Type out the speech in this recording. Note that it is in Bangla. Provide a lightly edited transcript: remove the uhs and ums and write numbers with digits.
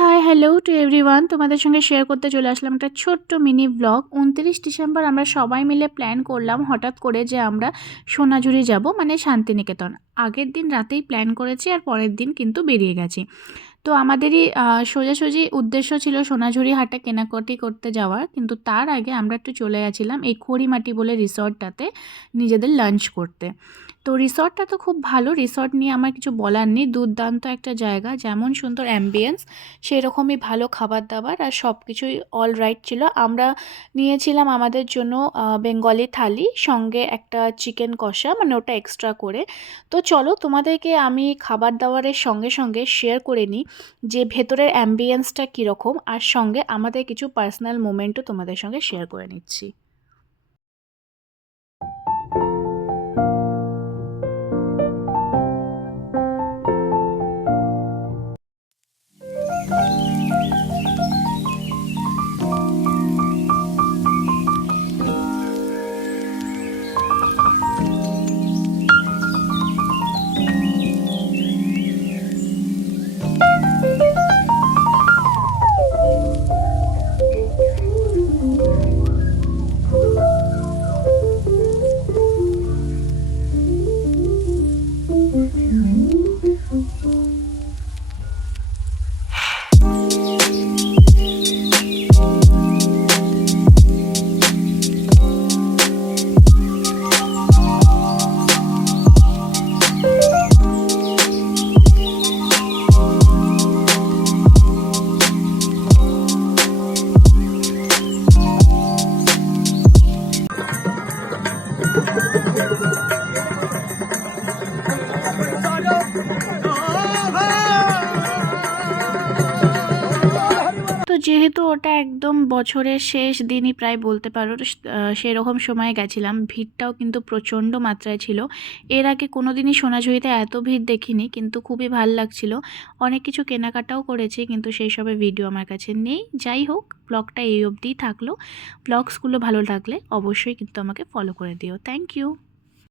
হাই হ্যালো টু এভরিওয়ান, তোমাদের সঙ্গে শেয়ার করতে চলে আসলাম একটা ছোট্ট মিনি ব্লগ। 29 ডিসেম্বর আমরা সবাই মিলে প্ল্যান করলাম হঠাৎ করে যে আমরা সোনাঝুরি যাব, মানে শান্তিনিকেতন। আগের দিন রাতেই প্ল্যান করেছি আর পরের দিন কিন্তু বেরিয়ে গেছি। তো আমাদেরই সোজাসুজি উদ্দেশ্য ছিল সোনাঝুরি হাটে কেনাকাটি করতে যাওয়ার, কিন্তু তার আগে আমরা একটু চলে গেছিলাম এই খড়িমাটি বলে রিসর্টটাতে নিজেদের লাঞ্চ করতে। তো রিসর্টটা তো খুব ভালো, রিসর্ট নিয়ে আমার কিছু বলার নেই। দুর্দান্ত একটা জায়গা, যেমন সুন্দর অ্যাম্বিয়েন্স সেরকমই ভালো খাবার দাবার আর সব কিছুই অল রাইট ছিল। আমরা নিয়েছিলাম আমাদের জন্য বেঙ্গলি থালি, সঙ্গে একটা চিকেন কষা, মানে ওটা এক্সট্রা করে। তো চলো তোমাদেরকে আমি খাবার দাবারের সঙ্গে সঙ্গে শেয়ার করে নিই যে ভেতরের অ্যাম্বিয়েন্সটা কীরকম, আর সঙ্গে আমাদের কিছু পার্সোনাল মোমেন্টও তোমাদের সঙ্গে শেয়ার করে নিচ্ছি। তো যেহেতু ওটা একদম বছরের শেষ দিনই প্রায় বলতে পারো, সেরকম সময়ে গেছিলাম। ভিড়টাও কিন্তু প্রচণ্ড মাত্রায় ছিল। এর আগে কোনো দিনই সোনাঝুরিতে এত ভিড় দেখিনি, কিন্তু খুবই ভাল লাগছিল। অনেক কিছু কেনাকাটাও করেছি, কিন্তু সেই সবের ভিডিও আমার কাছে নেই। যাই হোক, ব্লগটা এই অবধিই থাকলো। ব্লগসগুলো ভালো লাগলে অবশ্যই কিন্তু আমাকে ফলো করে দিও। Thank you.